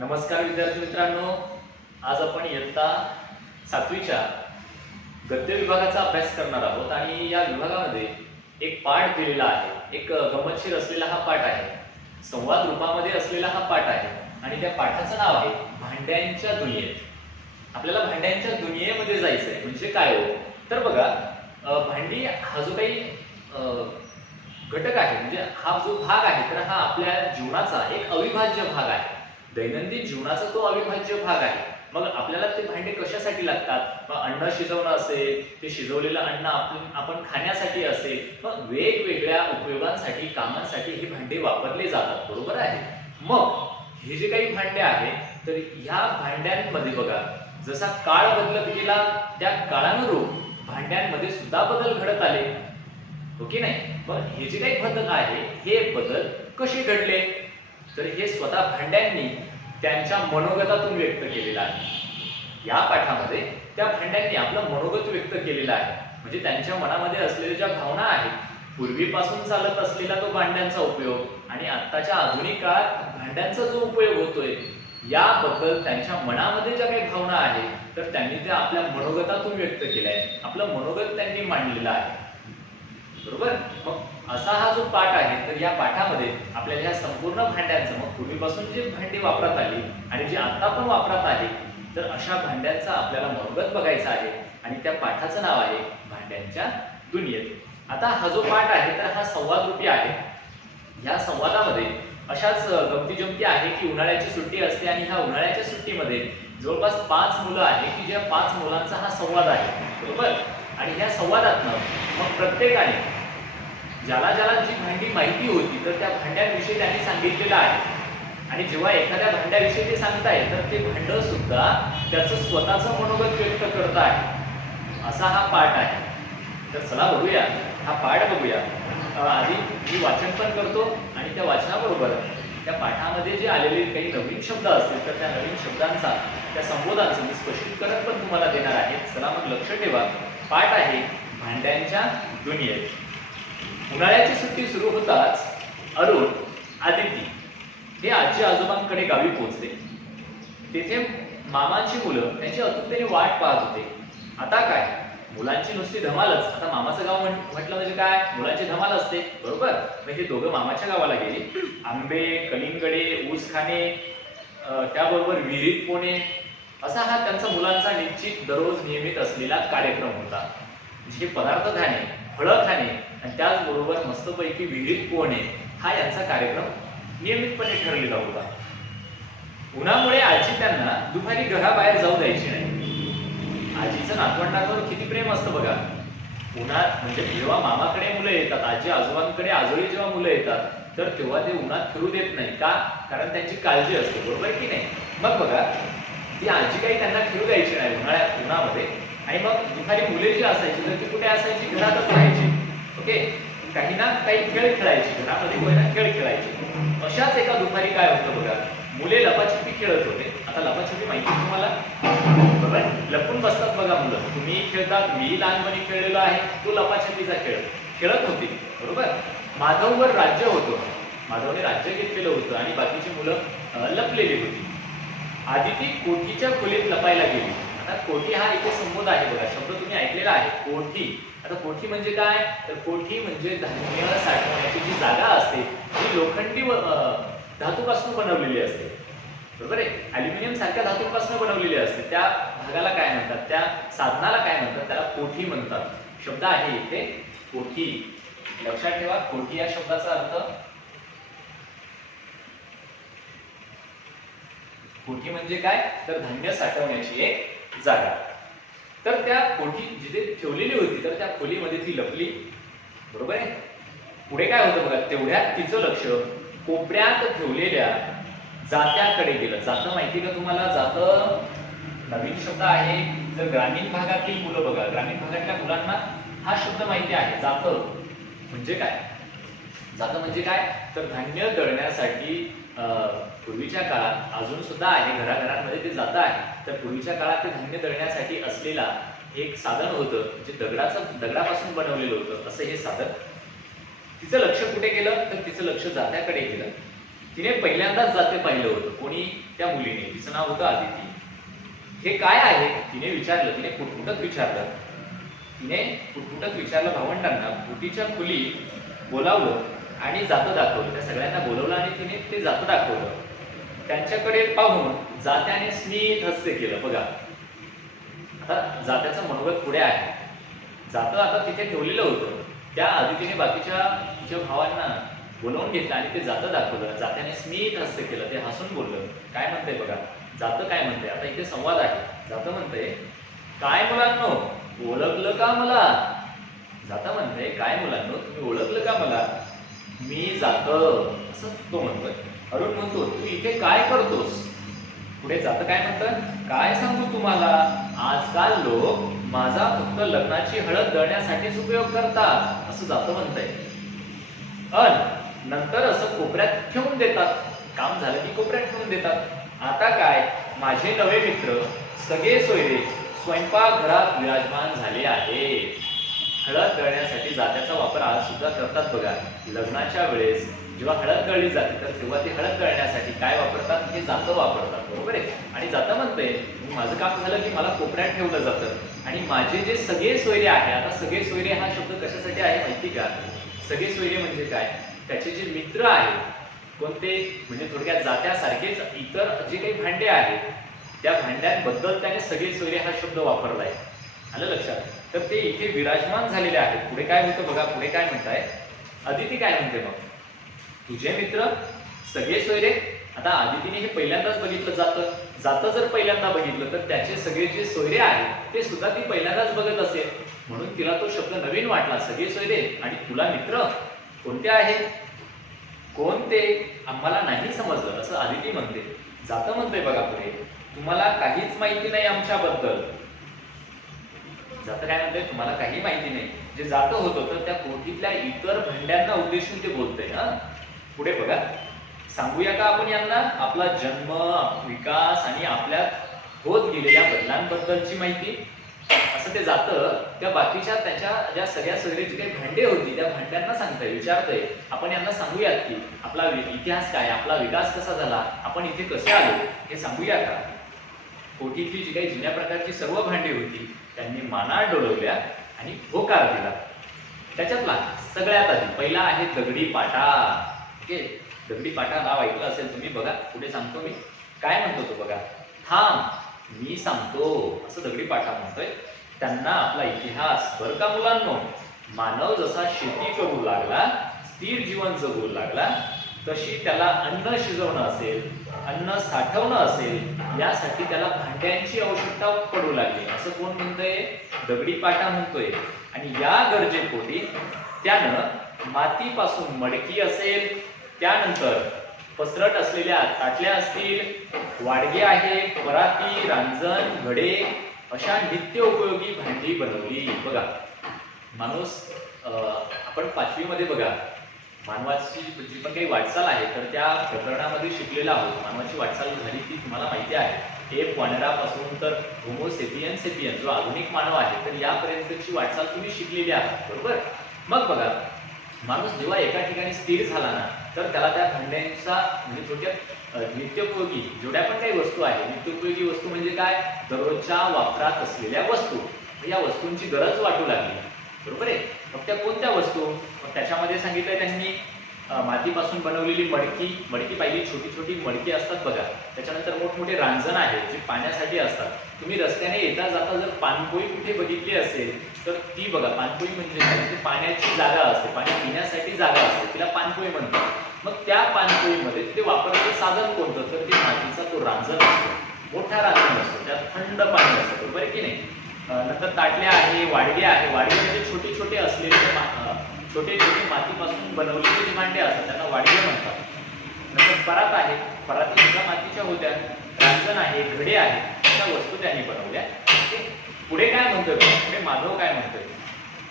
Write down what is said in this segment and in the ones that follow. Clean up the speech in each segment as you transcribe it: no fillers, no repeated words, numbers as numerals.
नमस्कार विद्यार्थी मित्रांनो, आज आपण इयत्ता 7वीच्या गद्य विभागाचा अभ्यास करणार आहोत आणि या विभागामध्ये एक पाठ दिलेला आहे. एक गमतशीर असलेला हा पाठ आहे, संवाद रूपामध्ये असलेला हा पाठ आहे आणि त्या पाठाचं नाव आहे भांड्यांच्या दुनियेत. आपल्याला भांड्यांच्या दुनियेमध्ये जायचं आहे. म्हणजे काय हो, तर बघा, भांडी हा जो काही घटक आहे, म्हणजे हा जो भाग आहे, तर हा आपल्या जीवनाचा एक अविभाज्य भाग आहे. दैनंदिन जीवनाचा तो अविभाज्य भाग आहे. मग आपल्याला ते भांडे कशासाठी लागतात? मग अन्न शिजवणं असेल, ते शिजवलेलं अन्न आपण खाण्यासाठी असेल, मग वेगवेगळ्या उपयोगांसाठी, कामांसाठी ही भांडे वापरले जातात. बरोबर आहे. मग हे जे काही भांडे आहेत, तर ह्या भांड्यांमध्ये बघा, जसा काळ बदलत गेला त्या काळानुरूप भांड्यांमध्ये सुद्धा बदल घडत आले. हो की नाही? मग हे जे काही बदल आहे, हे बदल कसे घडले? तर हे स्वतः भांड्यांनी त्यांच्या मनोगतातून व्यक्त केलेलं आहे. या पाठामध्ये त्या भांड्यांनी आपलं मनोगत व्यक्त केलेलं आहे. म्हणजे त्यांच्या मनामध्ये असलेल्या ज्या भावना आहेत, पूर्वीपासून चालत असलेला तो भांड्यांचा उपयोग आणि आत्ताच्या आधुनिक काळात भांड्यांचा जो उपयोग होतोय, याबद्दल त्यांच्या मनामध्ये ज्या काही भावना आहेत, तर त्यांनी त्या आपल्या मनोगतातून व्यक्त केल्या आहेत. आपलं मनोगत त्यांनी मांडलेलं आहे. बरोबर. मग असा हा जो पाठ आहे, तर या पाठामध्ये आपल्याला ह्या संपूर्ण भांड्यांचं, मग पूर्वीपासून जे भांडी वापरात आली आणि जे आता पण वापरात आहे, तर अशा भांड्यांचा आपल्याला मनोगत बघायचा आहे आणि त्या पाठाचं नाव आहे भांड्यांच्या दुनियेत. आता हा जो पाठ आहे, तर हा संवादरूपी आहे. या संवादामध्ये अशाच गमती जमती आहे की उन्हाळ्याची सुट्टी असते आणि ह्या उन्हाळ्याच्या सुट्टीमध्ये जवळपास 5 मुलं आहे की ज्या 5 मुलांचा हा संवाद आहे. बरोबर. आणि ह्या संवादातनं मग प्रत्येकाने ज्याला ज्याला जी भांडी माहिती होती, तर त्या भांड्यांविषयी त्यांनी सांगितलेलं आहे. आणि जेव्हा एखाद्या भांड्याविषयी ते सांगताय, तर ते भांड सुद्धा त्याचं स्वतःचं मनोगत व्यक्त करत आहे. असा हा पाठ आहे. तर चला बघूया, हा पाठ बघूया. आधी मी वाचन पण करतो आणि त्या वाचनाबरोबर त्या पाठामध्ये जे आलेले काही नवीन शब्द असतील, तर त्या नवीन शब्दांचा, त्या संबोधांचं मी स्पष्टीकरण पण तुम्हाला देणार आहे. चला मग लक्ष ठेवा. पाठ आहे भांड्यांच्या दुनियेत. उन्हाळ्याची सुट्टी सुरू होताच अरुण, आदिती हे आजी आजोबांकडे गावी पोहोचले. तेथे मामाची मुलं त्यांची अतुरतेने वाट पाहत होते. आता काय, मुलांची नुसती धमालच. आता मामाचं गाव म्हटलं म्हणजे काय, मुलांची धमाल असते. बरोबर. म्हणजे दोघं मामाच्या गावाला गेले. आंबे, कलिंगडे, ऊस खाणे, त्याबरोबर विहिरीत पोहणे, असा हा त्यांचा मुलांचा निश्चित दररोज नियमित असलेला कार्यक्रम होता. जे पदार्थ खाणे, फळं खाणे आणि त्याचबरोबर मस्तपैकी विहिरीत पोहणे, हा यांचा कार्यक्रम नियमितपणे ठरलेला होता. उन्हामुळे आजी त्यांना दुपारी घराबाहेर जाऊ द्यायची नाही. आजीचं नातवंडांवर किती प्रेम असतं बघा. उन्हात म्हणजे जेव्हा मामाकडे मुलं येतात, आजी आजोबांकडे आजोळी जेव्हा मुलं येतात, तर तेव्हा ते उन्हात फिरू देत नाही. का? कारण त्यांची काळजी असते. बरोबर की नाही? मग बघा, ती आजी काही त्यांना फिरू द्यायची नाही उन्हामध्ये. आणि मग दुपारी मुले जी असायची, तर ती कुठे असायची? घरातच राहायची. ओके. काही ना काही खेळ खेळायची, घरामध्ये कोणी ना खेळ खेळायची. अशाच एका दुपारी काय होतं बघा, मुले लपाछपी खेळत होते. आता लपाछपी माहिती तुम्हाला? बरोबर. लपून बसतात बघा मुलं. तुम्ही खेळतात, मीही लहानपणी खेळलेलो आहे. तो लपाछपीचा खेळ खेळत होते. बरोबर. माधववर राज्य होतं. माधवने राज्य घेतलेलं होतं आणि बाकीची मुलं लपलेली होती. आदिती कोठीच्या खोलीत लपायला गेली. आता कोठी हा इथे संबोध आहे बघा, शब्द तुम्ही ऐकलेला आहे, कोठी. आता कोठी म्हणजे काय? तर कोठी म्हणजे धान्य साठवण्याची जी जागा असते, ती लोखंडी धातूपासून बनवलेली असते. बरोबर आहे. अॅल्युमिनियम सारख्या धातूपासून बनवलेली असते. त्या भागाला काय म्हणतात? त्या साधनाला काय म्हणतात? त्याला कोठी म्हणतात. शब्द आहे इथे कोठी. लक्षात ठेवा, कोठी या शब्दाचा अर्थ. कोठी म्हणजे काय? तर धान्य साठवण्याची एक जागा. तर त्या कोठी जिथे ठेवलेली होती, तर त्या खोलीमध्ये ती लपली. बरोबर आहे. पुढे काय होतं बघा, तेवढ्यात तिचं लक्ष कोपऱ्यात ठेवलेल्या जात्याकडे गेलं. जातं माहिती का तुम्हाला? जातं नवीन शब्द आहे. जर ग्रामीण भागातील मुलं बघा, ग्रामीण भागातल्या मुलांना हा शब्द माहिती आहे. जातं म्हणजे काय? जातं म्हणजे काय? तर धान्य दळण्यासाठी पूर्वीच्या काळात, अजून सुद्धा आहे, घराघरांमध्ये ते जातं आहे. तर पूर्वीच्या काळात ते धान्य दळण्यासाठी असलेला एक साधन होतं, जे दगडापासून बनवलेलं होतं. असं हे साधन. तिचं लक्ष कुठे गेलं? तर तिचं लक्ष जात्याकडे गेलं. तिने पहिल्यांदाच जाते पाहिलं होतं. कोणी? त्या मुलीने. तिचं नाव होतं आदिती. हे काय आहे तिने विचारलं. तिने पुटपुटत विचारलं भावंडांना. बोटीच्या खुली बोलावलं आणि जातं दाखवलं. त्या सगळ्यांना बोलवलं आणि तिने ते जातं दाखवलं. त्यांच्याकडे पाहून जात्याने स्मित हास्य केलं. बघा, आता जात्याचं मनोगत पुढे आहे. जातं आता तिथे ठेवलेलं होतं. त्या आदितीने बाकीच्या तिच्या भावांना बोलवून घेतलं आणि ते जातं दाखवलं. जात्याने स्मित हास्य केलं. ते हसून बोललं. काय म्हणतंय बघा, जातं काय म्हणतंय. आता इथे संवाद आहे. जातं म्हणतंय, काय मुलांनो, ओळखलं का मला? जातं म्हणतंय, काय मुलांनो, तुम्ही ओळखलं का मला? मी जातं, असं तो म्हणतोय. अरुण म्हणतो, तू इथे काय करतोस? पुढे जातं काय म्हणतं, काय सांगू तुम्हाला, आजकाल लोक माझा फक्त लग्नाची हळद दळण्यासाठीच उपयोग करतात, असं जातं म्हणतंय. नंतर असं कोपऱ्यात ठेवून देतात. काम झालं की कोपऱ्यात ठेवून देतात. आता काय, माझे नवे मित्र सगळे सोयरे स्वयंपाकघरात विराजमान झाले आहेत. हळद दळण्यासाठी जात्याचा वापर आज सुद्धा करतात बघा. लग्नाच्या वेळेस जेव्हा हळद दळली जाते तर तेव्हा ते हळद दळण्यासाठी काय वापरतात, हे जातं वापरतात. बरोबर आहे. आणि जातं म्हणतंय, माझं काम झालं की मला कोपऱ्यात ठेवलं जातं आणि माझे जे सगळे सोयरे आहे, आता सगळे सोयरे हा शब्द कशासाठी आहे माहिती का? सगळे सोयरे म्हणजे काय, त्याचे जे मित्र आहेत कोणते, म्हणजे थोडक्यात जात्यासारखेच इतर जे काही भांडे आहेत त्या भांड्यांबद्दल त्याने सगळे सोयरे हा शब्द वापरलाय. आलं लक्षात? तर ते इथे विराजमान झालेले आहेत. पुढे काय होतं बघा, पुढे काय म्हणताय, अदिती काय म्हणते मग, तुझे मित्र सगळे सोयरे. आता आदितीने हे पहिल्यांदाच बघितलं जातं जर पहिल्यांदा बघितलं तर त्याचे सगळे जे सोयरे आहेत ते सुद्धा ती पहिल्यांदाच बघत असेल, म्हणून तिला तो शब्द नवीन वाटला. सगळे सोयरे आणि तुला मित्र कोणते आहेत, कोणते, आम्हाला नाही समजलं, असं आदिती म्हणते. जातं म्हणतोय बघा पुढे, तुम्हाला काहीच माहिती नाही आमच्याबद्दल. जातं काय म्हणतंय, तुम्हाला काही माहिती नाही. जे जातं होतं तर त्या कोठीतल्या इतर भांड्यांना उद्देशून ते बोलतंय. पुढे बघा, सांगूया का आपण यांना आपला जन्म, विकास आणि आपल्यात होत गेलेल्या बदलांबद्दलची माहिती, असं ते जातं त्या बाकीच्या त्याच्या ज्या सगळ्या सोयरीची काही भांडे होती त्या भांड्यांना सांगतंय, विचारतंय, आपण यांना सांगूयात की आपला इतिहास काय, आपला विकास कसा झाला, आपण इथे कसे आलो, हे सांगूया का? कोठीतली जी काही जुन्या प्रकारची सर्व भांडी होती त्यांनी माना डोलवल्या आणि होकार दिला. त्याच्यातला सगळ्यात आधी पहिला आहे दगडी पाटा. ओके, दगडी पाटा नाव ऐकलं असेल तुम्ही. बघा पुढे सांगतो मी काय म्हणतो तो. बघा, थांब मी सांगतो, असं दगडी पाटा म्हणतोय. त्यांना आपला इतिहास, बरं का मुलांनो, मानव जसा शेती करू लागला, स्थिर जीवन जगू लागला, तशी त्याला अन्न शिजवणं असेल, अन्न साठवणं असेल, यासाठी त्याला भांड्यांची आवश्यकता पडू लागली, असं कोण म्हणतंय, दगडी पाटा म्हणतोय. आणि या गरजेपोटी त्यानं मातीपासून मडकी असेल, त्यानंतर पसरट असलेल्या ताटल्या असतील, वाडगे आहे, पराती, रांजण, घडे, अशा नित्य उपयोगी भांडी बनवली. बघा, माणूस आपण 5वी मध्ये बघा मानवाची जी पण काही वाटचाल आहे तर त्या प्रकरणामध्ये शिकलेला आहोत. मानवाची वाटचाल झाली ती तुम्हाला माहिती आहे. एफ वानरापासून तर होमो सेपियन जो आधुनिक मानव आहे तर यापर्यंतची वाटचाल तुम्ही शिकलेली आहे. बरोबर. मग बघा, माणूस जेव्हा एका ठिकाणी स्थिर झाला ना तर त्याला त्या भांड्यांचा म्हणजे थोडक्यात नित्योपयोगी जेवढ्या पण काही वस्तू आहे, नित्योपयोगी वस्तू म्हणजे काय, दररोजच्या वापरात असलेल्या वस्तू, या वस्तूंची गरज वाटू लागली. बरोबर आहे. मग त्या कोणत्या वस्तू, मग त्याच्यामध्ये सांगितलंय त्यांनी मातीपासून बनवलेली मडकी पाहिली, छोटी छोटी मडकी असतात बघा. त्याच्यानंतर मोठमोठे रांजण आहेत जे पाण्यासाठी असतात. तुम्ही रस्त्याने येता जाता जर पाणपोई कुठे बघितली असेल तर ती बघा, पाणपोई म्हणजे काय, ते पाण्याची जागा असते, पाणी पिण्यासाठी जागा असते, तिला पाणपोई म्हणतात. मग त्या पाणपोईमध्ये ते वापरलेलं साधन कोणतं, तर ते मातीचा तो रांजण असतो, मोठा रांजण असतो, त्यात थंड पाणी असतं. बरोबर आहे की नाही. नंतर ताटल्या आहे, वाडगे आहे. वाडगे म्हणजे छोटे छोटे असलेले छोटे छोटे मातीपासून बनवलेले जे भांडे असतात त्यांना वाडगे म्हणतात. नंतर परात आहे, पराती सुद्धा मातीच्या होत्या. रांजण आहे, घडे आहे, अशा वस्तू त्यांनी बनवल्या. पुढे काय म्हणतोय, पुढे माधव काय म्हणतोय,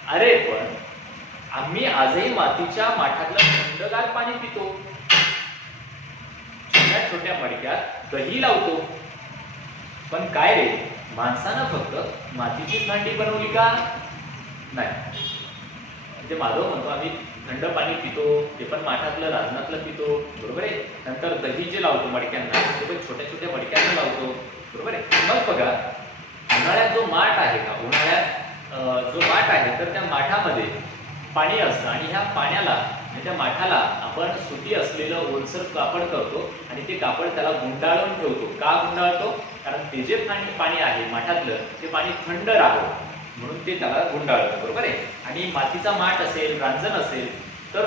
अरे पण आम्ही आजही मातीच्या माठातलं थंडगार पाणी पितो, छोट्या छोट्या मडक्यात दही लावतो, पण काय रे, माणसानं फक्त मातीचीच भांडी बनवली का? नाही. म्हणजे माधव म्हणतो आम्ही थंड पाणी पितो ते पण माठातलं राजनातलं पितो, बरोबर आहे. नंतर दही जे लावतो मडक्यांना ते पण छोट्या छोट्या मडक्यांना लावतो, बरोबर आहे. मग बघा उन्हाळ्यात जो माठ आहे का, उन्हाळ्यात जो माठ आहे तर त्या माठामध्ये पाणी असतं आणि ह्या पाण्याला त्या माठाला आपण सुती असलेलं ओलसर कापड करतो आणि ते कापड त्याला गुंडाळून ठेवतो. का गुंडाळतो? कारण ते जे पाणी आहे माठातलं ते पाणी थंड राहावं म्हणून ते त्याला गुंडाळतो, बरोबर आहे. आणि मातीचा माठ असेल, रांजण असेल तर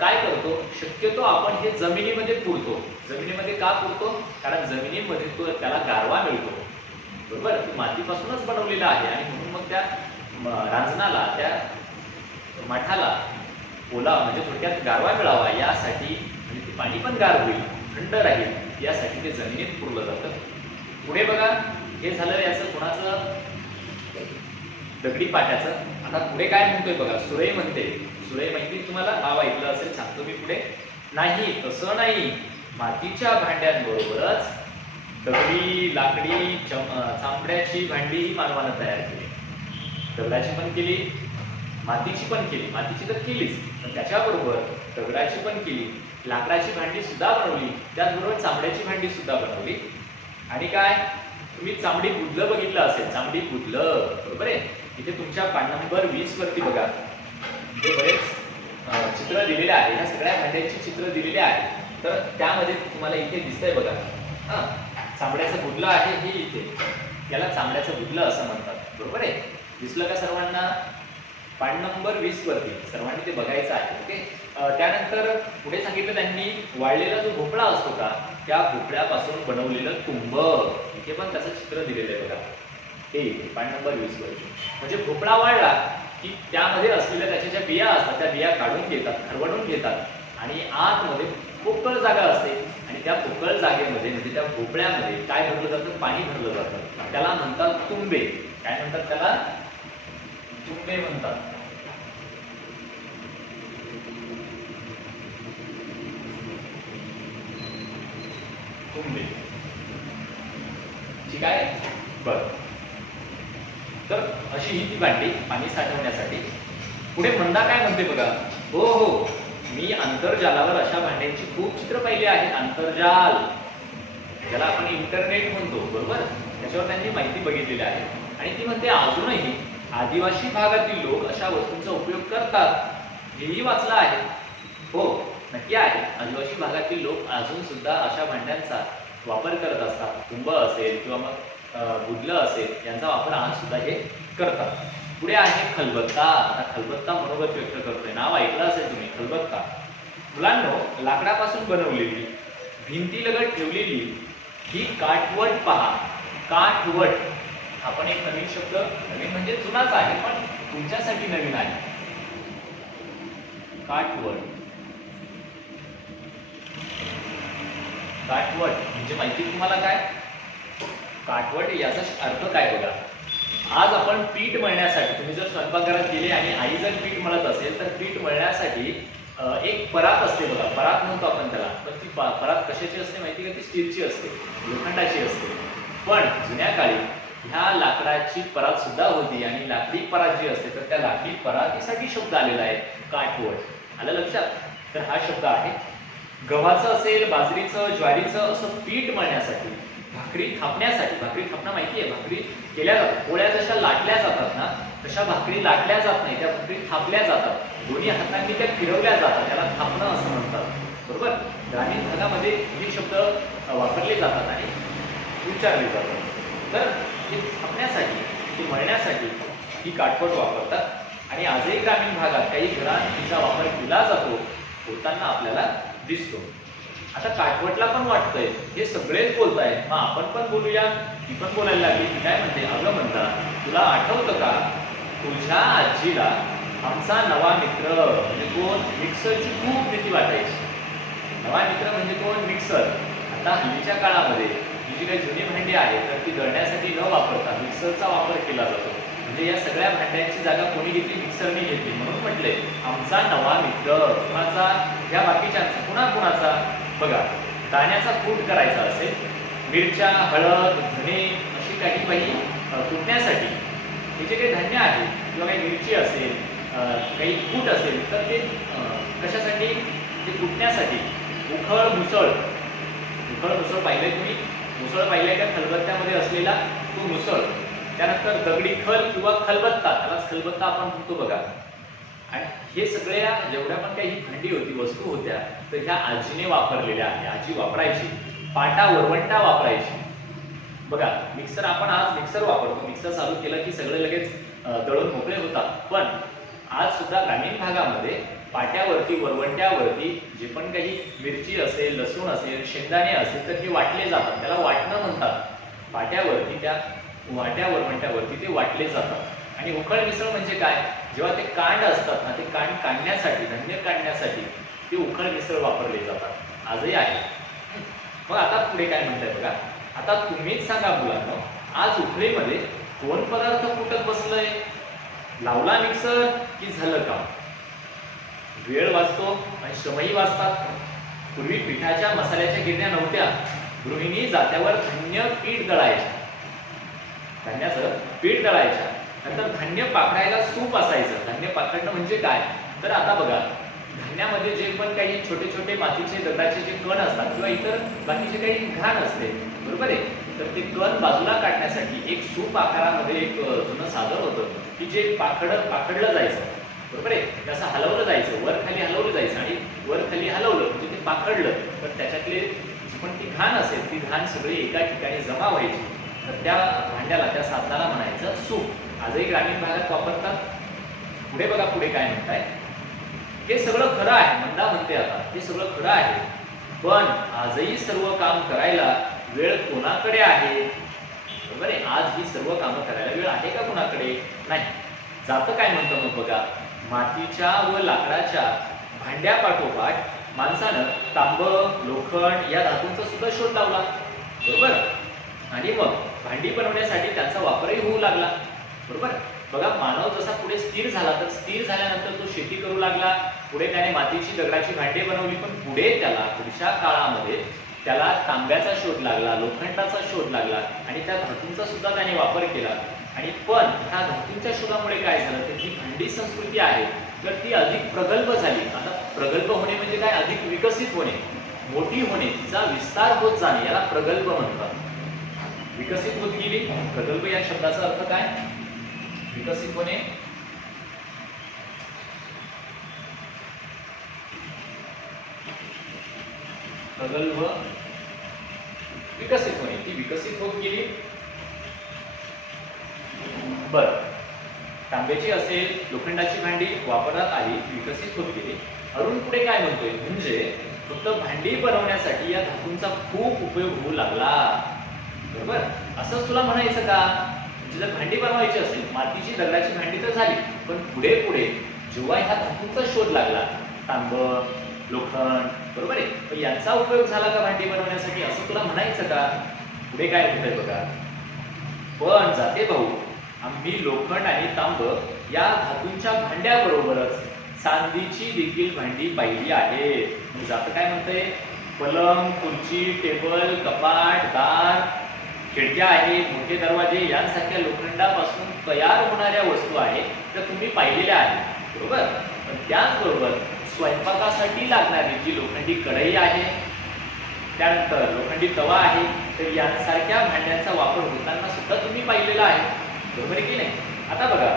काय करतो, शक्यतो आपण हे जमिनीमध्ये पुरतो. जमिनीमध्ये का पुरतो? कारण जमिनीमध्ये तो त्याला गारवा मिळतो, बरोबर. तो मातीपासूनच बनवलेला आहे आणि म्हणून मग त्या रांजणाला, त्या माठाला ओला म्हणजे थोडक्यात गारवा मिळावा यासाठी, म्हणजे ते पाणी पण गार होईल, थंड राहील यासाठी ते जमिनीत पुरलं जातं. पुढे बघा हे झालं याचं कोणाचं, दगडी पाट्याचं. आता पुढे काय म्हणतोय बघा, सुरई म्हणते. सुरई माहिती तुम्हाला, नाव ऐकलं असेल, सांगतो मी पुढे. नाही तसं नाही, मातीच्या भांड्यांबरोबरच दगडी, लाकडी, चांबड्याची भांडीही मानवानं तयार केली. दगडाची पण केली, मातीची पण केली. मातीची तर केलीच, पण त्याच्याबरोबर दगडाची पण केली, लाकडाची भांडी सुद्धा बनवली, त्याचबरोबर चांबड्याची भांडी सुद्धा बनवली. आणि काय, तुम्ही चांबडी बुदलं बघितलं असेल, चांबडी बुदलं, बरोबर आहे. इथे तुमच्या पान नंबर 20 वरती बघा हे बरेच चित्र दिलेले आहे, ह्या सगळ्या भांड्यांची चित्र दिलेली आहे. तर त्यामध्ये तुम्हाला इथे दिसतंय बघा, चांबड्याचं बुदलं आहे हे इथे, याला चांबड्याचं बुदलं असं म्हणतात, बरोबर आहे. दिसलं का सर्वांना? पान नंबर 20 वरती सर्वांनी ते बघायचं आहे, ओके. त्यानंतर पुढे सांगितलं त्यांनी, वाळलेला जो भोपळा असतो का, त्या भोपळ्यापासून बनवलेलं तुंब, इथे पण त्याचं चित्र दिलेलं आहे बघा, हे पान नंबर 20 वरती. म्हणजे भोपळा वाळला की त्यामध्ये असलेल्या त्याच्या ज्या बिया असतात त्या बिया काढून घेतात, खरवडून घेतात आणि आतमध्ये पोकळ जागा असते आणि त्या पोकळ जागेमध्ये म्हणजे त्या भोपळ्यामध्ये काय भरलं जातं, पाणी भरलं जातं. त्याला म्हणतात तुंबे. काय म्हणतात त्याला? तुंबे म्हणतात. तुंबे, ठीक आहे, बर. तर अशी ही ती भांडी पाणी साठवण्यासाठी. पुढे मंदा काय म्हणते बघा, हो हो, मी आंतरजालावर अशा भांड्यांची खूप चित्र पाहिली आहेत. आंतरजाल ज्याला आपण इंटरनेट म्हणतो, बरोबर, त्याच्यावर त्यांनी माहिती बघितलेली आहे. आणि ती म्हणते अजूनही आदिवासी भागातील लोक अशा वस्तूंचा उपयोग करतात, हेही वाचलं आहे. हो नक्की आहे, आदिवासी भागातील लोक अजून सुद्धा अशा भांड्यांचा वापर करत असतात. कुंभ असेल किंवा मग बुदलं असेल यांचा वापर आज सुद्धा हे करतात. पुढे आहे खलबत्ता. आता खलबत्ता मनोगत व्यक्त करतोय, नाव ऐकलं असेल तुम्ही, खलबत्ता. मुलांनो, लाकडापासून बनवलेली, भिंतीलगत ठेवलेली ही काठवट पहा. काठवट हा पण एक नवीन शब्द, नवीन म्हणजे जुनाच आहे पण तुमच्यासाठी नवीन आहे. काठवट, काठवट म्हणजे माहिती तुम्हाला काय? काठवट याचा अर्थ काय बघा. आज आपण पीठ मळण्यासाठी, तुम्ही जर स्वयंपाकघरात गेले आणि आई जर पीठ मळत असेल तर पीठ मळण्यासाठी एक परात असते बघा, परात म्हणतो आपण त्याला. पण ती परात कशाची असते माहिती का? ती स्टीलची असते, लोखंडाची असते. पण जुन्या काळी ह्या लाकडाची परात सुद्धा होती आणि लाकडी परात जी असते तर त्या लाकडी परातीसाठी शब्द आलेला आहे काठवट. आलं लक्षात? तर हा शब्द आहे. गव्हाचं असेल, बाजरीचं, ज्वारीचं असं पीठ मळण्यासाठी, भाकरी थापण्यासाठी. भाकरी थापणं माहिती आहे, भाकरी केल्या जातात. पोळ्या जशा लाटल्या जातात ना तशा भाकरी लाटल्या जात नाही, त्या भाकरी थापल्या जातात. दोन्ही हातांनी त्या फिरवल्या जातात, त्याला थापणं असं म्हणतात, बरोबर. ग्रामीण भागामध्ये हे शब्द वापरले जातात आणि उच्चारले जातात. तर हे थापण्यासाठी, हे मळण्यासाठी ही काठवट वापरतात आणि आजही ग्रामीण भागात काही घरात तिचा वापर केला जातो, होताना आपल्याला दिसतो. आता काठवटला पण वाटतंय हे सगळेच बोलताय, मग आपण पण बोलूया. ती पण बोलायला लागली. ती काय म्हणते, अगं म्हणता, तुला आठवतं का तुझ्या आजीला आमचा नवा मित्र म्हणजे कोण, मिक्सरची खूप भीती वाटायची. नवा मित्र म्हणजे कोण, मिक्सर. आता हल्लीच्या काळामध्ये ही जी काही जुनी भांडी आहे तर ती दळण्यासाठी न वापरता मिक्सरचा वापर केला जातो. म्हणजे या सगळ्या भांड्यांची जागा कोणी घेतली, मिक्सरने घेतली. म्हणून म्हटले आमचा नवा मित्र. कुणाचा? ह्या बाकीच्यांचा. कुणाचा? बघा, दाण्याचा कूट करायचा असेल, मिरच्या, हळद, धणे अशी काही कुटण्यासाठी हे जे काही धान्य आहे किंवा काही मिरची असेल, काही कूट असेल तर ते कशासाठी? ते कुटण्यासाठी. उखळ मुसळ, उखळ मुसळ पाहिलंय तुम्ही? मुसळ पाहिलंय का? खलबत्त्यामध्ये असलेला तो मुसळ. त्यानंतर दगडी खल किंवा खलबत्ता, त्यालाच खलबत्ता आपण म्हणतो बघा. आणि हे सगळ्या जेवढ्या पण काही भांडी होती, वस्तू होत्या, तर ह्या आजीने वापरलेल्या आहे. आजी वापरायची. पाटा वरवंटा वापरायची. बघा मिक्सर, आपण आज मिक्सर वापरतो. मिक्सर चालू केलं की सगळे लगेच दळून मोकळे होतात. पण आज सुद्धा ग्रामीण भागामध्ये पाट्यावरती वरवंट्यावरती जे पण काही मिरची असेल, लसूण असेल, शेंगदाणे असेल, तर हे वाटले जातात. त्याला वाटणं म्हणतात. पाट्यावरती, त्या वाट्या वरवंट्यावरती ते वाटले जातात. आणि उखळ मिसळ म्हणजे काय? जेव्हा ते कांड असतात ना, ते कांड काढण्यासाठी, धान्य काढण्यासाठी ते उखळ मिसळ वापरले जातात. आजही आहे. मग आता पुढे काय म्हणताय बघा. आता तुम्हीच सांगा मुलांनो, आज उखळीमध्ये कोण पदार्थ कुटत बसलंय? लावला मिक्सर की झालं काम? वेळ वाचतो आणि श्रमही वाचतात. पूर्वी पिठाच्या मसाल्याच्या गिरण्या नव्हत्या. गृहिणी जात्यावर धान्य पीठ दळायच्या, धान्याचं पीठ दळायच्या. नंतर धान्य पाखडायला सूप असायचं. धान्य पाखडणं म्हणजे काय? तर आता बघा, धान्यामध्ये जे पण काही छोटे छोटे मातीचे दगडाचे जे कण असतात किंवा इतर बाकीचे काही घाण असते, बरोबर आहे, तर ते कण बाजूला काढण्यासाठी एक सूप आकारामध्ये एक जुनं साधन होतं की जे पाखडलं जायचं, बरोबर आहे. त्याचं हलवलं जायचं, वर खाली हलवलं जायचं आणि वर खाली हलवलं म्हणजे ते पाखडलं, तर त्याच्यातले जी पण ती घाण असेल ती घाण सगळी एका ठिकाणी जमा व्हायची. तर त्या भांड्याला, त्या साधनाला म्हणायचं सूप. आजही ग्रामीण भागात वापरतात. पुढे बघा, पुढे काय म्हणताय. हे सगळं खरं आहे, मंदा म्हणते आता, हे सगळं खरं आहे. पण आजही सर्व काम करायला वेळ कोणाकडे आहे? बरोबर आहे. आज ही सर्व कामं करायला वेळ आहे का कोणाकडे? नाही. जातं काय म्हणतं मग बघा. मातीच्या व लाकडाच्या भांड्यापाठोपाठ माणसानं तांब, लोखंड या धातूंचा सुद्धा शोध लावला, बरोबर. आणि मग भांडी बनवण्यासाठी त्यांचा वापरही होऊ लागला, बरोबर. बघा, मानव जसा पुढे स्थिर झाला, तर स्थिर झाल्यानंतर तो शेती करू लागला. पुढे त्याने मातीची दगडाची भांडी बनवली. पण पुढे त्याला, पुढच्या काळामध्ये त्याला तांब्याचा शोध लागला, लोखंडाचा शोध लागला आणि त्या धातूंचा सुद्धा त्याने वापर केला. आणि पण ह्या धातूंच्या शोधामुळे काय झालं, तर जी भांडी संस्कृती आहे तर ती अधिक प्रगल्भ झाली. आता प्रगल्भ होणे म्हणजे काय? अधिक विकसित होणे, मोठी होणे, तिचा विस्तार होत जाणे, याला प्रगल्भ म्हणतात. विकसित होत गेली. प्रगल्भ या शब्दाचा अर्थ काय? विकसित होणे. प्रगल्भ, विकसित होणे, ती विकसित होत गेली. बर, तांब्याची असेल, लोखंडाची भांडी वापरात आली, विकसित होत गेली. अरुण पुढे काय म्हणतोय, म्हणजे फक्त भांडी बनवण्यासाठी या धातूंचा खूप उपयोग होऊ लागला, बरोबर. असंच तुला म्हणायचं का? म्हणजे जर भांडी बनवायची असेल, मातीची दगडाची भांडी तर झाली, पण पुढे पुढे जेव्हा ह्या धातूंचा शोध लागला, तांब, लोखंड, बरोबर आहे, तर यांचा उपयोग झाला का भांडी बनवण्यासाठी, असं तुला म्हणायचं का? पुढे काय होतंय बघा. पण जाते भाऊ, आम्ही लोखंड आणि तांब या धातूंच्या भांड्याबरोबरच चांदीची देखील भांडी पाहिली आहे. जातं काय म्हणतंय. पलंग, खुर्ची, टेबल, कपाट, दार, खिडक्या आहेत, मोठे दरवाजे यांसारख्या लोखंडापासून तयार होणाऱ्या वस्तू आहेत त्या तुम्ही पाहिलेल्या आहेत, बरोबर. पण त्याचबरोबर स्वयंपाकासाठी लागणारी जी लोखंडी कढई आहे, त्यानंतर लोखंडी तवा आहे, तर यांसारख्या भांड्यांचा वापर होताना सुद्धा तुम्ही पाहिलेला आहे, बरोबर आहे की नाही. आता बघा,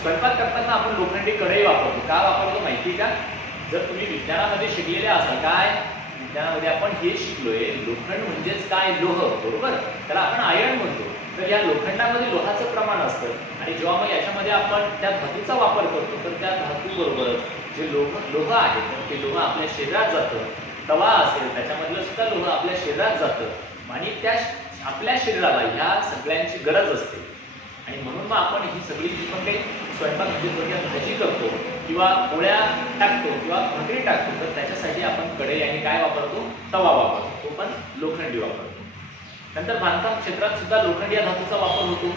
स्वयंपाक करताना आपण लोखंडी कढई वापरतो. का वापरतो माहिती का? जर तुम्ही विज्ञानामध्ये शिकलेले असाल, काय विज्ञानामध्ये आपण हे शिकलोय, लोखंड म्हणजेच काय? लोह, बरोबर. त्याला आपण आयर्न म्हणतो. तर या लोखंडामध्ये लोहाचं प्रमाण असतं आणि जेव्हा मग याच्यामध्ये आपण त्या धातूचा वापर करतो, तर त्या धातूबरोबर जे लोह आहे, तर ते लोह आपल्या शरीरात जातं. तवा असेल, त्याच्यामधलं सुद्धा लोह आपल्या शरीरात जातं आणि त्या आपल्या शरीराला ह्या सगळ्यांची गरज असते. आणि म्हणून मग आपण ही सगळी जी पण काही स्वयंपाक म्हणजे थोडक्यात भाजी करतो किंवा पोळ्या टाकतो किंवा भाकरी टाकतो, तर त्याच्यासाठी आपण कढई आणि काय वापरतो? तवा वापरतो, तो पण लोखंडी वापरतो. नंतर बांधकाम क्षेत्रात सुद्धा लोखंड या धातूचा वापर होतो.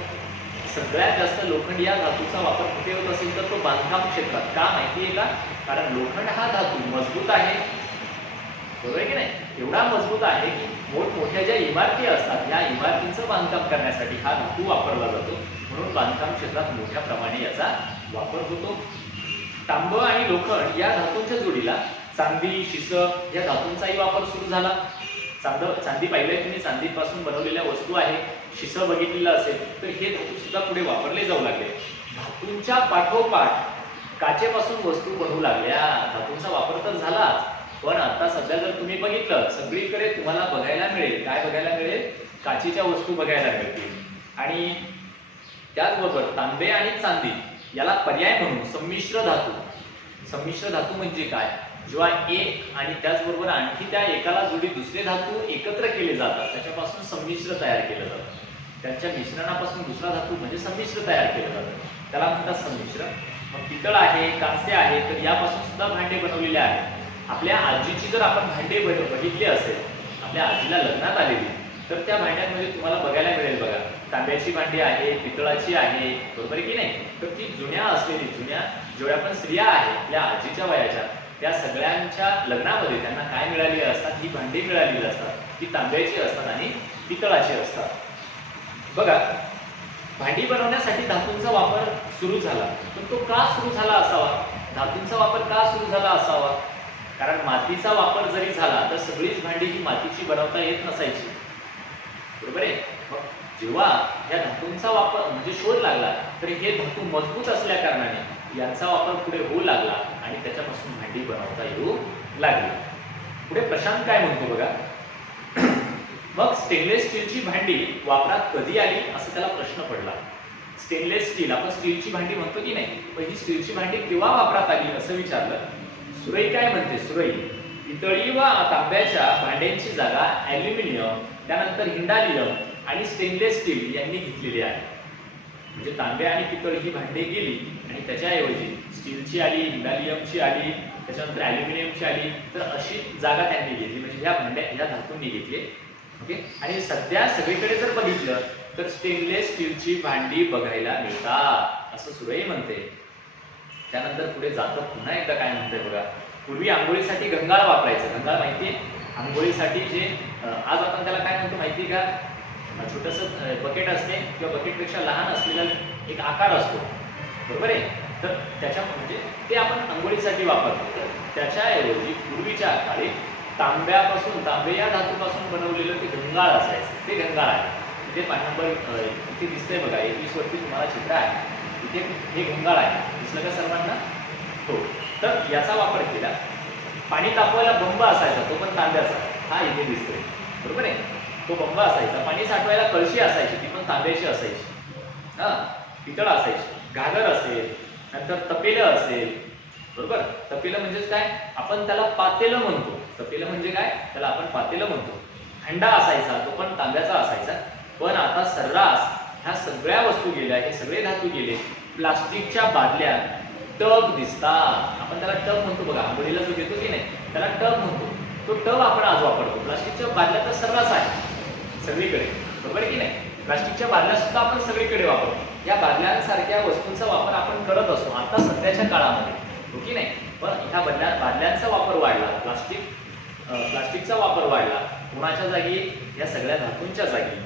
सगळ्यात जास्त लोखंड या धातूचा वापर कुठे होत असेल तर तो बांधकाम क्षेत्रात. का माहिती आहे का? कारण लोखंड हा धातू मजबूत आहे, बरोबर आहे की नाही. एवढा मजबूत आहे की मोठमोठ्या ज्या इमारती असतात, या इमारतींचं बांधकाम करण्यासाठी हा धातू वापरला जातो. म्हणून बांधकाम क्षेत्रात मोठ्या प्रमाणे याचा वापर होतो. तांब आणि लोखंड या धातूंच्या जोडीला चांदी, शिस या धातूंचाही वापर सुरू झाला. चांदी पाहिलंय तुम्ही, चांदीपासून बनवलेल्या वस्तू आहे. शिस बघितलेलं असेल तर हे धातू सुद्धा पुढे वापरले जाऊ लागले. धातूंच्या पाठोपाठ काचेपासून वस्तू बनवू लागल्या. धातूंचा वापर तर झालाच, पण आता सध्या जर तुम्ही बघितलं सगळीकडे तुम्हाला बघायला मिळेल, काय बघायला मिळेल? काचेच्या वस्तू बघायला मिळतील. आणि त्याचबरोबर तांबे आणि चांदी याला पर्याय म्हणून संमिश्र धातू. संमिश्र धातू म्हणजे काय? जेव्हा एक आणि त्याचबरोबर आणखी त्या एकाला जोडी दुसरे धातू एकत्र केले जातात त्याच्यापासून संमिश्र तयार केलं जातं. त्यांच्या मिश्रणापासून दुसरा धातू म्हणजे संमिश्र तयार केलं जातं, त्याला म्हणतात संमिश्र. मग पितळ आहे, कांस्य आहे, तर यापासून सुद्धा भांडे बनवलेले आहेत. आपल्या आजीची जर आपण भांडे बघितली असेल, आपल्या आजीला लग्नात आलेली, तर त्या भांड्यांमध्ये तुम्हाला बघायला मिळेल बघा, तांब्याची भांडी आहे, पितळाची आहे, बरोबर आहे की नाही? तर ती जुन्या असलेली, जेवढ्या पण स्त्रिया आहेत आपल्या आजीच्या वयाच्या, त्या सगळ्यांच्या लग्नामध्ये त्यांना काय मिळालेली असतात? ही भांडी मिळालेली असतात. ती तांब्याची असतात आणि पितळाची असतात. बघा, भांडी बनवण्यासाठी धातूंचा वापर सुरू झाला, पण तो का सुरू झाला असावा? धातूंचा वापर का सुरू झाला असावा? कारण मातीचा वापर जरी झाला तर सगळीच भांडी ही मातीची बनवता येत नसायची, बरोबर आहे? मग जेव्हा या धातूंचा वापर म्हणजे शोध लागला, तर हे धातू मजबूत असल्या कारणाने यांचा वापर पुढे होऊ लागला आणि त्याच्यापासून भांडी बनवता येऊ लागली. पुढे प्रशांत काय म्हणतो बघा, मग स्टेनलेस स्टीलची भांडी वापरात कधी आली असं त्याला प्रश्न पडला. स्टेनलेस स्टील, आपण स्टीलची भांडी म्हणतो की नाही, पण ही स्टीलची भांडी केव्हा वापरात आली असं विचारलं. सुरई काय म्हणते? सुरई पितळी व तांब्याच्या भांड्यांची जागा ॲल्युमिनियम, त्यानंतर हिंडालियम आणि स्टेनलेस स्टील यांनी घेतलेली आहे. म्हणजे तांबे आणि पितळ ही भांडी गेली आणि त्याच्याऐवजी स्टीलची आली, हिंडालियमची आली, त्याच्यानंतर ॲल्युमिनियमची आली. तर अशी जागा त्यांनी घेतली, म्हणजे ह्या भांड्या ह्या धातूंनी घेतली. ओके. आणि सध्या सगळीकडे जर बघितलं तर स्टेनलेस स्टीलची भांडी बघायला मिळतात असं सुरई म्हणते. त्यानंतर पुढे जातं पुन्हा एकदा काय म्हणतंय बघा, पूर्वी आंघोळीसाठी गंगाळ वापरायचं. गंगाळ माहितीये? आंघोळीसाठी जे आज आपण त्याला काय म्हणतो माहिती का? छोटंसं बकेट असते किंवा बकेटपेक्षा लहान असलेला एक आकार असतो, बरोबर आहे? तर त्याच्या म्हणजे ते आपण आंघोळीसाठी वापरतो. तर त्याच्याऐवजी पूर्वीच्या काळी तांब्यापासून, तांबे या धातूपासून बनवलेलं ते गंगाळ असायचं. ते गंगाळ आहे. इथे पाठ नंबर इथे दिसतंय बघा, 21 वरती तुम्हाला चित्र आहे. इथे हे गंगाळ आहे, दिसलं का सर्वांना? हो. तर याचा वापर केला. पाणी तापवायला बंब असायचा, तो पण तांब्याचा, हा इथे दिसतोय, बरोबर आहे? तो बंब असायचा. पाणी साठवायला कळशी असायची, ती पण तांब्याची असायची, हा, पितळ असायची. घागर असेल, नंतर तपेलं असेल, बरोबर? तपेलं म्हणजेच काय? आपण त्याला पातेलं म्हणतो. तपेलं म्हणजे काय? त्याला आपण पातेलं म्हणतो. हंडा असायचा, तो पण तांब्याचा असायचा. पण आता सर्रास ह्या सगळ्या वस्तू गेल्या, हे सगळे धातू गेले. प्लास्टिकच्या बादल्या, टब दिसतात. आपण त्याला टब म्हणतो बघा, आंघोळीला जो घेतो की नाही त्याला टब म्हणतो. तो टब आपण आज वापरतो. प्लास्टिकच्या बादल्या तर सर्रास आहे सगळीकडे, बरोबर की नाही? प्लास्टिकच्या बादल्या सुद्धा आपण सगळीकडे वापरतो. या बादल्यांसारख्या वस्तूंचा वापर आपण करत असतो आता सध्याच्या काळामध्ये, हो की नाही? पण ह्या बादल्यांचा वापर वाढला, प्लास्टिकचा वापर वाढला. कोणाच्या जागी? या सगळ्या धातूंच्या जागी,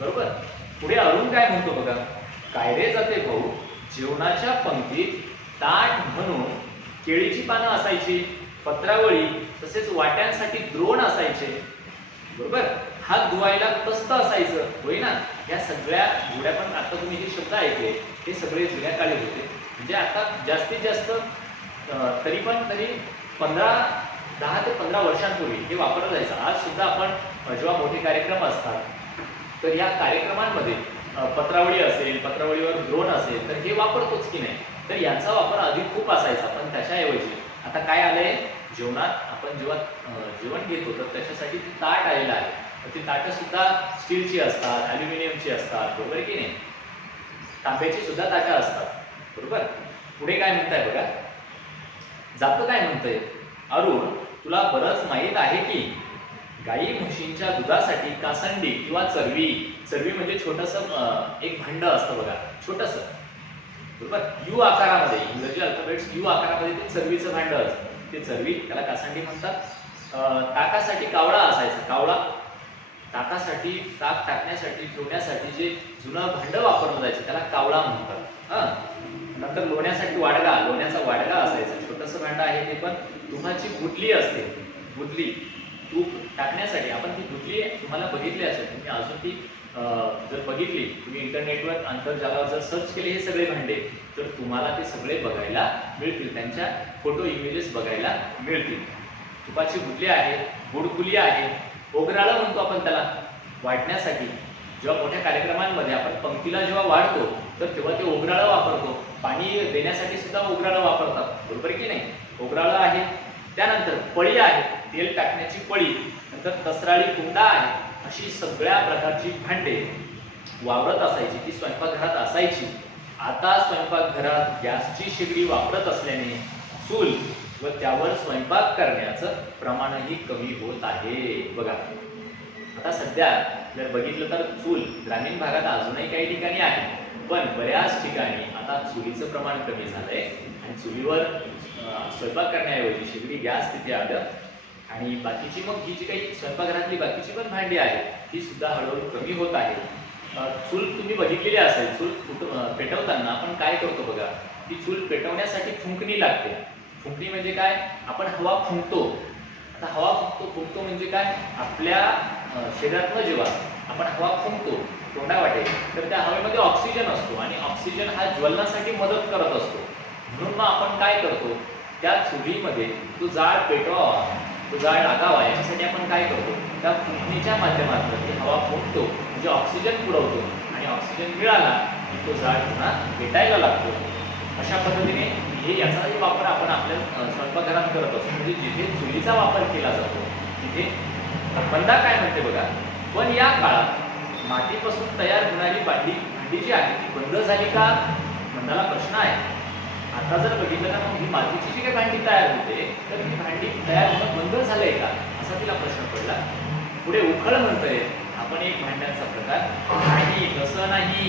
बरोबर? पुढे अरुण काय म्हणतो बघा, काय रे जाते भाऊ, जेवणाच्या पंक्तीत ताट म्हणून केळीची पानं असायची, पत्रावळी, तसेच वाट्यांसाठी द्रोण असायचे, बरोबर? हात धुवायला तस्त असायचं, होय ना? या सगळ्या जुड्या पण आता तुम्ही हे शब्द ऐकले, हे सगळे जुन्या काळी होते. म्हणजे आता जास्तीत जास्त तरी 10 ते 15 वर्षांपूर्वी हे वापरलं जायचं. आज सुद्धा आपण जेव्हा मोठे कार्यक्रम असतात तर या कार्यक्रमांमध्ये पत्रावळी असेल, पत्रावळीवर द्रोण असेल, तर हे वापरतोच की नाही? तर यांचा वापर आधी खूप असायचा, पण त्याच्याऐवजी आता काय आलंय? जेवणात आपण जेव्हा जेवण घेतो तर त्याच्यासाठी ती ताट आलेलं आहे. तर ती ताटं सुद्धा स्टीलची असतात, ॲल्युमिनियमची असतात, बरोबर की नाही? तांब्याची सुद्धा ताटं असतात, बरोबर? पुढे काय म्हणताय बघा, जातं काय म्हणतंय, अरुण तुला बरंच माहीत आहे की गाई म्हशींच्या दुधासाठी कासंडी किंवा चरवी, चरवी म्हणजे छोटंसं एक भांड असतं बघा, छोटंसं, बरोबर? यू आकारामध्ये, इंग्रजी अल्फाबेट्स यू आकारामध्ये ते चरवीचं भांड असतं, ते चरवी, त्याला कासंडी म्हणतात. ताकासाठी कावळा असायचा, कावळा. ताकासाठी, ताक टाकण्यासाठी, ठेवण्यासाठी जे जुनं भांड वापरलं जायचं त्याला कावळा म्हणतात. नंतर लोण्यासाठी वाडगा, लोण्याचा वाडगा असायचा, छोटंसं भांडं आहे ते. पण तुपाची बुटली असते, बुटली तूप टाकण्यासाठी. आपण ती बुटली तुम्हाला बघितली असेल, तुम्ही अजून ती जर बघितली, तुम्ही इंटरनेटवर आंतरजालावर जर सर्च केले हे सगळे भांडे, तर तुम्हाला ते सगळे बघायला मिळतील, त्यांच्या फोटो इमेजेस बघायला मिळतील. तुपाची बुटली आहे, बुडकुली आहे, ओगराळं म्हणतो आपण त्याला वाढण्यासाठी. जेव्हा मोठ्या कार्यक्रमांमध्ये आपण पंक्तीला जेव्हा वाढतो तर तेव्हा ते ओगराळं वापरतो. पाणी देण्यासाठी सुद्धा ओगराळं वापरतात, बरोबर की नाही. ओगराळं आहे. त्यानंतर पळी आहे, तेल टाकण्याची पळी. नंतर तसराळी कुंडा आहे. अशी सगळ्या प्रकारची भांडे वावरत असायची, ती स्वयंपाकघरात असायची. आता स्वयंपाकघरात गॅसची शेगडी वापरत असल्याने चूल व त्यावर स्वयंपाक करण्याचं प्रमाणही कमी होत आहे. बघा, आता सध्या जर बघितलं तर चूल ग्रामीण भागात अजूनही काही ठिकाणी आहे, पण बऱ्याच ठिकाणी आता चुलीचं प्रमाण कमी झालंय आणि चुलीवर स्वयंपाक करण्याऐवजी शेगडी गॅस तिथे आलं. आणि बाकीची मग ही जी काही स्वयंपाकघरातली बाकीची पण भांडी आहेत ती सुद्धा हळूहळू कमी होत आहे. चूल तुम्ही बघितलेली असेल, चूल पेटवताना आपण काय करतो बघा, ती चूल पेटवण्यासाठी फुंकणी लागते. फुंकणी म्हणजे काय, आपण हवा फुंकतो. आता हवा फुंकतो म्हणजे काय, आपल्या शरीरातनं जेव्हा आपण हवा फुंकतो तोंडावाटे, तर त्या हवेमध्ये ऑक्सिजन असतो आणि ऑक्सिजन हा ज्वलनासाठी मदत करत असतो. म्हणून मग आपण काय करतो, त्या चुलीमध्ये तो जाळ पेटवावा, तो जाळ लागावा, याच्यासाठी आपण काय करतो, त्या फुंकणीच्या माध्यमातून ती हवा फुंकतो, म्हणजे ऑक्सिजन पुरवतो आणि ऑक्सिजन मिळाला की तो जाळ पुन्हा पेटायला लागतो. अशा पद्धतीने याचाही वापर आपण आपल्या स्वयंपाकघरात करत असतो. म्हणजे जिथे चुलीचा वापर केला जातो तिथे बंदा काय म्हणते बघा, पण या काळात मातीपासून तयार होणारी भांडी जी आहे ती बंद झाली का, बंदाला प्रश्न आहे. आता जर बघितलं तर मग ही मातीची जी काही भांडी तयार होते तर ती भांडी तयार होणं बंद झालंय का, असा तिला प्रश्न पडला. पुढे उखळ म्हणतोय आपण एक भांड्यांचा प्रकार नाही, तसं नाही.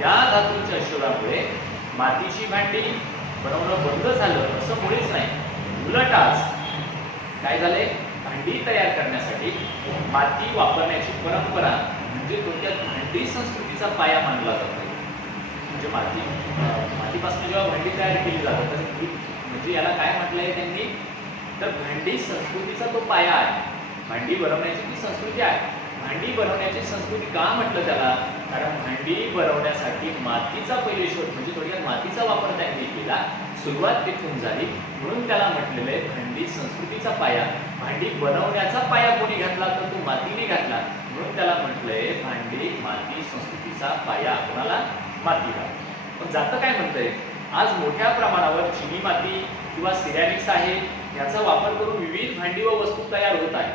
या धातूंच्या शोधामुळे मातीची भांडी बनवणं बंद झालं असं मुळीच नाही. उलट आज काय झालंय, भांडी तयार करण्यासाठी माती वापरण्याची परंपरा म्हणजे थोडक्यात भांडी संस्कृतीचा पाया मानला जातो. म्हणजे मातीपासून जेव्हा भांडी तयार केली जातात तर म्हणजे याला काय म्हटलंय त्यांनी, तर भांडी संस्कृतीचा तो पाया आहे. भांडी बनवण्याची ती संस्कृती आहे. भांडी बनवण्याची संस्कृती का म्हटलं त्याला, कारण भांडी बनवण्यासाठी मातीचा पहिले शोध म्हणजे थोडक्यात मातीचा वापर त्यांनी केला, सुरुवात तिथून झाली, म्हणून त्याला म्हटलेलं आहे भांडी संस्कृतीचा पाया. भांडी बनवण्याचा पाया कोणी घातला तर तो मातीने घातला, म्हणून त्याला म्हटलंय भांडी माती संस्कृतीचा पाया. कोणाला, मातीला. पण जातं काय म्हणतंय, आज मोठ्या प्रमाणावर चिनी माती किंवा सिरॅमिक्स आहे याचा वापर करून विविध भांडी व वस्तू तयार होत आहे.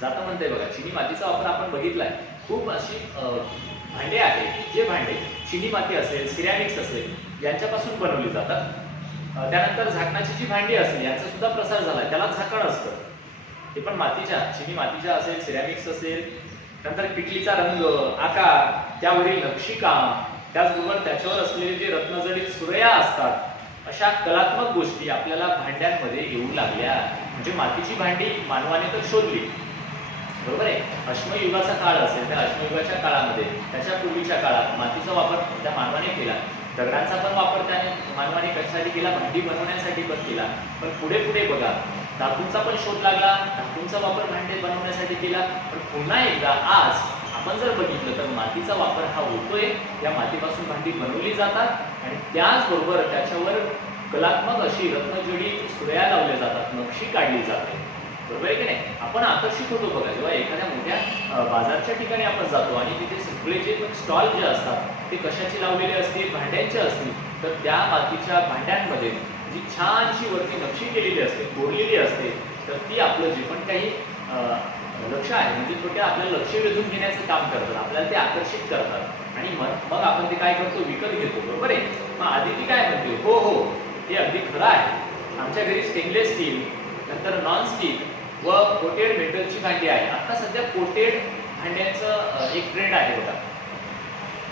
जातं म्हणतंय बघा, चिनी मातीचा वापर आपण बघितलाय. खूप अशी भांडे आहेत जे भांडे चिनी माती असेल, सिरॅमिक्स असेल यांच्यापासून बनवली जातात. त्यानंतर झाकणाची जी भांडी असेल यांचा सुद्धा प्रसार झाला, त्याला झाकण असतं, ते पण मातीच्या, चिनी मातीच्या असेल, सिरॅमिक्स असेल. नंतर किटलीचा रंग, आकार, त्यावरील नक्षीकाम, त्याचबरोबर त्याच्यावर असलेले जे रत्नजडित सुरया असतात, अशा कलात्मक गोष्टी आपल्याला भांड्यांमध्ये येऊ लागल्या. म्हणजे मातीची भांडी मानवाने तर शोधली, बरोबर आहे. अश्मयुगाचा काळ असेल तर अश्मयुगाच्या काळामध्ये, त्याच्या पूर्वीच्या काळात मातीचा वापर त्या मानवाने केला. दगडांचा पण वापर त्याने मानवाने कशासाठी केला, भांडी बनवण्यासाठी पण केला. पण पुढे पुढे बघा, धातूंचा पण शोध लागला, धातूंचा वापर भांडे बनवण्यासाठी केला. पण पुन्हा एकदा आज आपण जर बघितलं तर मातीचा वापर हा होतोय. या मातीपासून भांडी बनवली जातात आणि त्याचबरोबर त्याच्यावर कलात्मक अशी रत्नजडित सुरया लावल्या जातात, नक्षी काढली जाते, बरोबर आहे की नाही. आपण आकर्षित होतो बघा, जेव्हा एखाद्या मोठ्या बाजारच्या ठिकाणी आपण जातो आणि तिथे सगळे जे स्टॉल जे असतात ते कशाचे लावलेले असतील, भांड्यांचे असतील, तर त्या मातीच्या भांड्यांमध्ये जी छानशी वरती नक्षी केलेली असते, कोरलेली असते, तर ती आपलं जे पण काही लक्ष आहे म्हणजे थोड्या आपल्याला लक्ष वेधून घेण्याचं काम करतात, आपल्याला ते आकर्षित करतात आणि मग आपण ते काय करतो, विकत घेतो, बरोबर आहे. मग आधी ती काय म्हणते, हो हो हे अगदी खरं आहे, आमच्या घरी स्टेनलेस स्टील, नंतर नॉनस्टिक व कोटेड मेटलची भांडी आहे. आता सध्या कोटेड भांड्यांचं एक ट्रेंड आहे बघा.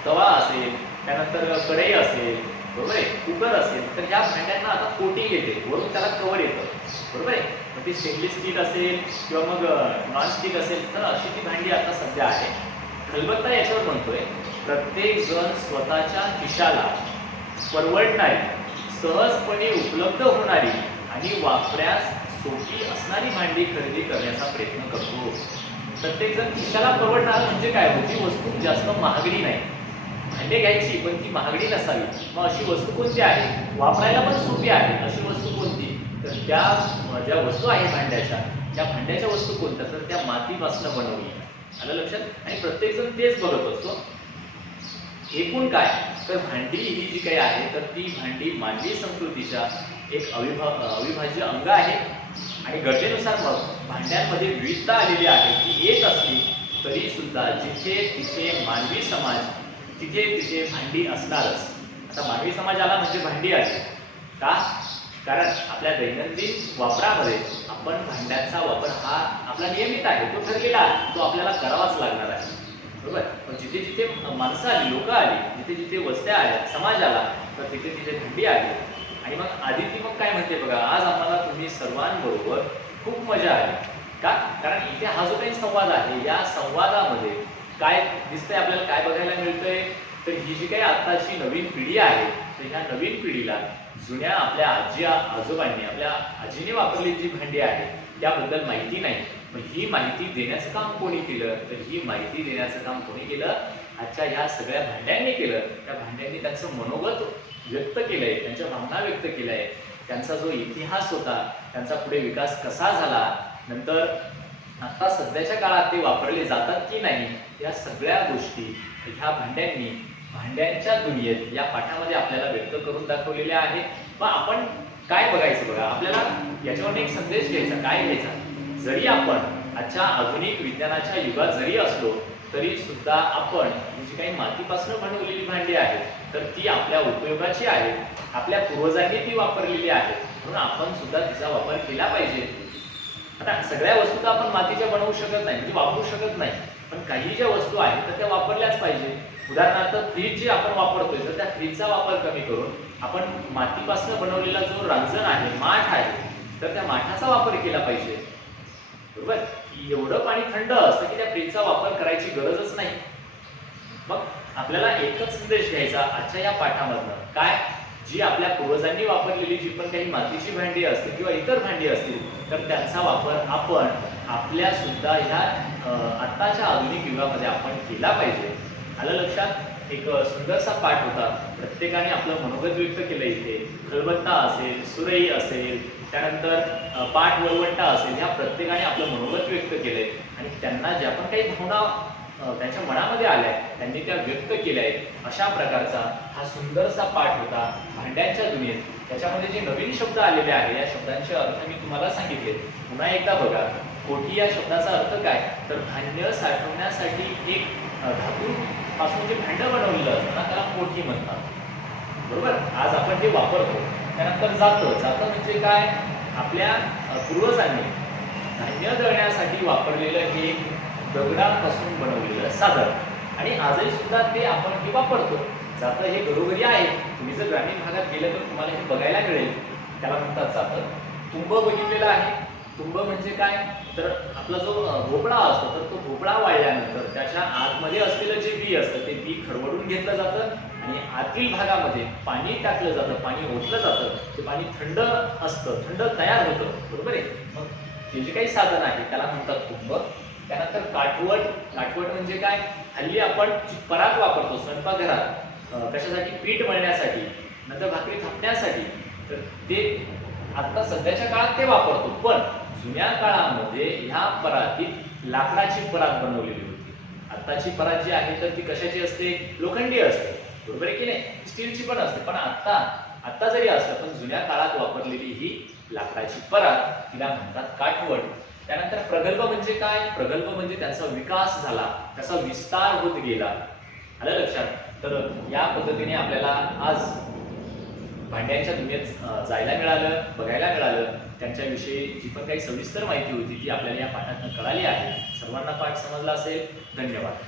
तवा असेल, त्यानंतर कढई असेल, बरोबर आहे, कुकर असेल, तर ह्या भांड्यांना आता कोटिंग येते, वरून त्याला कव्हर येतं, बरोबर आहे. मग ती स्टेनलेस स्टील असेल किंवा मग नॉनस्टिक असेल, तर अशी ती भांडी आता सध्या आहे. खलबत्ता याच्यावर म्हणतोय, प्रत्येक जण स्वतःच्या खिशाला परवडणारी, सहजपणे उपलब्ध होणारी आणि वापरण्यास सोपी असणारी भांडी खरेदी करण्याचा प्रयत्न करतो. प्रत्येकजण खिशाला परवडणार म्हणजे काय, जी वस्तू जास्त महागडी नाही. भांडे घ्यायची पण ती महागडी नसावी. मग अशी वस्तू कोणती आहे, वापरायला पण सोपी आहे अशी वस्तू कोणती, तर त्या ज्या वस्तू आहेत भांड्याच्या, त्या भांड्याच्या वस्तू कोणत्या, तर त्या मातीपासून बनवली. आलं लक्षात. आणि प्रत्येकजण तेच बघत असतो. एकूण काय, तर भांडी ही जी काही आहे तर ती भांडी मानवी संस्कृतीच्या एक अविभाज्य अंग आहे. आणि गरजेनुसार मग भांड्यांमध्ये विविधता आलेली आहे. ती एक असली तरी सुद्धा जिथे तिथे मानवी समाज, तिथे तिथे भांडी असणारच. आता मानवी समाज आला म्हणजे भांडी आली. का, कारण आपल्या दैनंदिन वापरामध्ये आपण भांड्यांचा वापर हा आपला नियमित आहे, तो ठरलेला आहे, तो आपल्याला करावाच लागणार आहे. बरोबर. पण जिथे जिथे माणसं आली, लोक आली, जिथे जिथे वस्त्या आल्या, समाज आला, तर तिथे तिथे भांडी आली. आणि मग आदिती मग काय म्हणते बघा, आज आम्हाला तुम्ही सर्वांबरोबर खूप मजा आली. का, कारण इथे हा जो काही संवाद आहे, या संवादामध्ये काय दिसतंय आपल्याला, काय बघायला मिळतंय, तर ही जी काही आत्ताची नवीन पिढी आहे, तर ह्या नवीन पिढीला जुन्या आपल्या आजी आजोबांनी, आपल्या आजीने वापरलेली जी भांडी आहे त्याबद्दल माहिती नाही. मग ही माहिती देण्याचं काम कोणी केलं, तर ही माहिती देण्याचं काम कोणी केलं, आजच्या ह्या सगळ्या भांड्यांनी केलं. त्या भांड्यांनी त्यांचं मनोगत व्यक्त केलंय, त्यांच्या भावना व्यक्त केल्या आहे, त्यांचा जो इतिहास होता, त्यांचा पुढे विकास कसा झाला, नंतर आता सध्याच्या काळात ते वापरले जातात की नाही, या सगळ्या गोष्टी ह्या भांड्यांनी भांड्यांच्या दुनियेत या पाठामध्ये आपल्याला व्यक्त करून दाखवलेल्या आहेत. मग आपण काय बघायचं बघा, आपल्याला याच्यावर एक संदेश घ्यायचा. काय घ्यायचा, जरी आपण आजच्या आधुनिक विज्ञानाच्या युगात जरी असलो तरी सुद्धा आपण जी काही मातीपासून बनवलेली भांडी आहेत तर ती आपल्या उपयोगाची आहे. आपल्या पूर्वजांनी ती वापरलेली आहे, म्हणून आपण सुद्धा तिचा वापर केला पाहिजे. आता सगळ्या वस्तू तर आपण मातीच्या बनवू शकत नाही, म्हणजे वापरू शकत नाही, पण काही ज्या वस्तू आहेत तर त्या वापरल्याच पाहिजे. उदाहरणार्थ फ्रीज जे आपण वापरतोय, तर त्या फ्रीजचा वापर कमी करून आपण मातीपासून बनवलेला जो रांजण आहे, माठ आहे, तर त्या माठाचा वापर केला पाहिजे. बरोबर. एवढं पाणी थंड असतं की त्या फ्रीजचा वापर करायची गरजच नाही. मग आपल्याला एकच संदेश घ्यायचा आजच्या या पाठामधनं, काय, जी आपल्या पूर्वजांनी वापरलेली जी पण काही मातीची भांडी असतील किंवा इतर भांडी असतील, तर त्यांचा वापर आपण आपल्या सुद्धा ह्या आत्ताच्या आधुनिक युगामध्ये आपण केला पाहिजे. आलं लक्षात. एक सुंदरसा पाठ होता, प्रत्येकाने आपलं मनोगत व्यक्त केलं. इथे खलबत्ता असेल, सुरई असेल, त्यानंतर पाठ वरवंटा असेल, ह्या प्रत्येकाने आपलं मनोगत व्यक्त केलंय आणि त्यांना ज्या पण काही भावना त्यांच्या मनामध्ये आल्या त्यांनी त्या व्यक्त केल्या आहेत. अशा प्रकारचा हा सुंदरसा पाठ होता भांड्यांच्या दुनियेत. त्याच्यामध्ये जे नवीन शब्द आलेले आहेत, या शब्दांचे अर्थ मी तुम्हाला सांगितले. पुन्हा एकदा बघा, कोठी या शब्दाचा अर्थ काय, तर धान्य साठवण्यासाठी एक धातू पासून जे भांडं बनवलेलं असतं ना, त्याला कोठी म्हणतात. बरोबर. आज आपण ते वापरतो. त्यानंतर जातं म्हणजे काय, आपल्या पूर्वजांनी धान्य दळण्यासाठी वापरलेलं हे दगडापासून बनवलेलं साधन, आणि आजही सुद्धा ते आपण हे वापरतो. जातं हे घरोघरी आहे. तुम्ही जर ग्रामीण भागात गेलं तर तुम्हाला हे बघायला मिळेल. त्याला म्हणतात जातं. तुंब बघितलेलं आहे. तुंब म्हणजे काय, तर आपला जो भोपळा असतो, तर तो भोपळा वाळल्यानंतर त्याच्या आतमध्ये असलेलं जे बी असतं ते बी खरवडून घेतलं जातं आणि आतील भागामध्ये पाणी टाकलं जातं, पाणी ओतलं जातं. ते पाणी थंड असतं, थंड तयार होतं. बरोबर आहे. मग ते जे काही साधन आहे त्याला म्हणतात तुंब. त्यानंतर काठवट. काठवट म्हणजे काय, हल्ली आपण परात वापरतो स्वयंपाकघरात, कशासाठी, पीठ मळण्यासाठी, नंतर भाकरी थापण्यासाठी, तर ते आता सध्याच्या काळात ते वापरतो. पण जुन्या काळामध्ये ह्या परातीत लाकडाची परात बनवलेली होती. आत्ताची परात जी आहे तर ती कशाची असते, लोखंडी असते. बरोबर आहे की नाही, स्टीलची पण असते. पण आता जरी असलं पण जुन्या काळात वापरलेली ही लाकडाची परात, तिला म्हणतात काठवट. त्यानंतर प्रगल्भ म्हणजे काय, प्रगल्भ म्हणजे त्यांचा विकास झाला, त्याचा विस्तार होत गेला. आलं लक्षात. तर या पद्धतीने आपल्याला आज भांड्यांच्या दुनियेत जायला मिळालं, बघायला मिळालं. त्यांच्याविषयी जी पण काही सविस्तर माहिती होती ती आपल्याला या पाठातून कळाली आहे. सर्वांना पाठ समजला असेल. धन्यवाद.